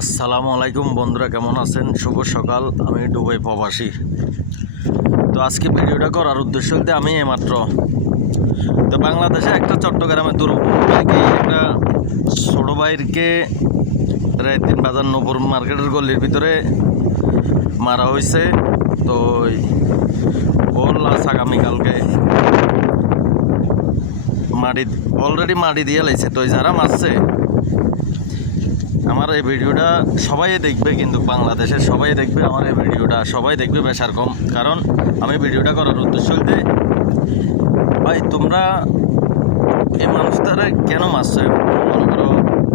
আসসালামু আলাইকুম বন্ধুরা, কেমন আছেন? শুভ সকাল। আমি দুবাই প্রবাসী। তো আজকে ভিডিওটা করার উদ্দেশ্য বলতে আমি এইমাত্র বাংলাদেশে একটা চট্টগ্রামের একটা ছোটো ভাইকে রায়দিন বাজার নপুর মার্কেটের গলির ভিতরে মারা হয়েছে। তো ওর লাশ আগামীকালকে অলরেডি মাটি দিয়ে লাইছে। তো যারা মারছে আমার এই ভিডিওটা সবাই দেখবে, কিন্তু বাংলাদেশের সবাই দেখবে আমার এই ভিডিওটা, সবাই দেখবে বেশার কম। কারণ আমি ভিডিওটা করার উদ্দেশ্য হইতে, ভাই তোমরা এই মানুষটারে কেন মারছো? মনে করো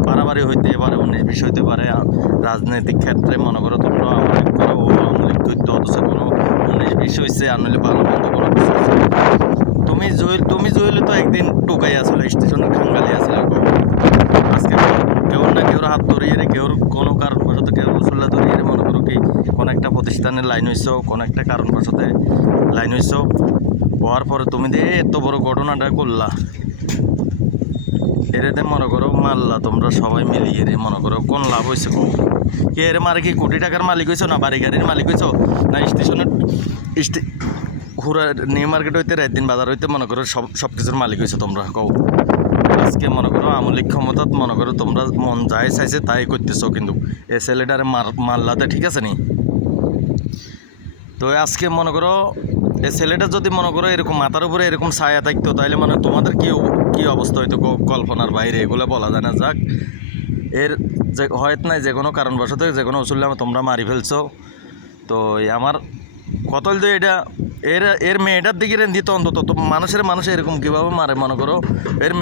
বাড়াবাড়ি হইতে পারে, 19-20 হইতে পারে, রাজনৈতিক ক্ষেত্রে মনে করো তোমরা আমলিক করো, ও আমলিক করতে, অথচ কোনো 19-20 হয়েছে আর নইলে ভালো মন্দ কোনো কিছু হয়েছে। তুমি জইলে তো একদিন টোকাই আসলে স্টেশনের খাঙ্গালি আসলে আজকে কেউ না কেউর হাত ধরিয়ে রে, কেউর কোনো কারণবশত কেউ রসুল্লা ধরিয়ে রে, মনে করো কি কোনো একটা প্রতিষ্ঠানের লাইন হইছ, কোনো একটা কারণবশত লাইন হইছ, হওয়ার পরে তুমি দিয়ে এত বড় ঘটনাটা করলা, এরেতে মনে করো মারলা তোমরা সবাই মিলিয়ে রে, মনে করো কোন লাভ হয়েছে? কে এর মারে কি কোটি টাকার মালিক হয়েছো, না বাড়ি গাড়ির মালিক হয়েছো, না স্টেশনের হুরা নিউ মার্কেট হইতে রায়দিন বাজার হইতে মনে করো সব কিছুর মালিক হয়েছো তোমরা? কও আজকে মনে করো আমলিক ক্ষমতাত মনে করো তোমরা মন যাই চাইছে তাই করতেছো, কিন্তু এ ছেলেটারে মারলাতে ঠিক আছে নি? তো আজকে মনে করো এ ছেলেটা যদি মনে করো এরকম মাথার উপরে এরকম ছায়া থাকতো, তাহলে মানে তোমাদের কি অবস্থা হইতো কল্পনার বাইরে, এগুলো বলা যায় না। যাক, এর যে হয়তো নাই যে কোনো কারণবশত যে কোনো উসুল্লাম তোমরা মারি ফেলছো। তো আমার কত তো এটা এর মেয়েটার দিকে দিত অন্তত। তো মানুষ এরকম কীভাবে মারে? মনে করো এর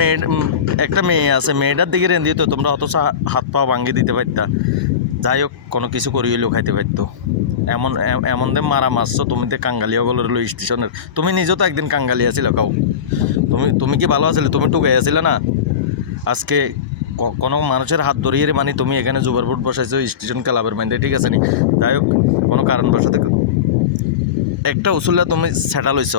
একটা মেয়ে আছে, মেয়েটার দিকে দিত, তোমরা অথচ হাত পা ভাঙিয়ে দিতে পারতা, যাই হোক কোনো কিছু করিয়েলেও খাইতে পারতো। এমন মারা মারছো তুমি, তো কাঙ্গালিয়া গেল স্টেশনের। তুমি নিজেও তো একদিন কাঙ্গালিয়া ছিল, কাউ তুমি কি ভালো আছিলে? তুমি টুকাই আসছিলে না? আজকে কোনো মানুষের হাত ধরিয়ে মানে তুমি এখানে জুবার ফুট বসাইছো স্টেশন ক্লাবের মাইন্ডে, ঠিক আছে নি? যাই হোক কোনো কারণবশত একটা উসুল্লা তুমি সেটা লইছ।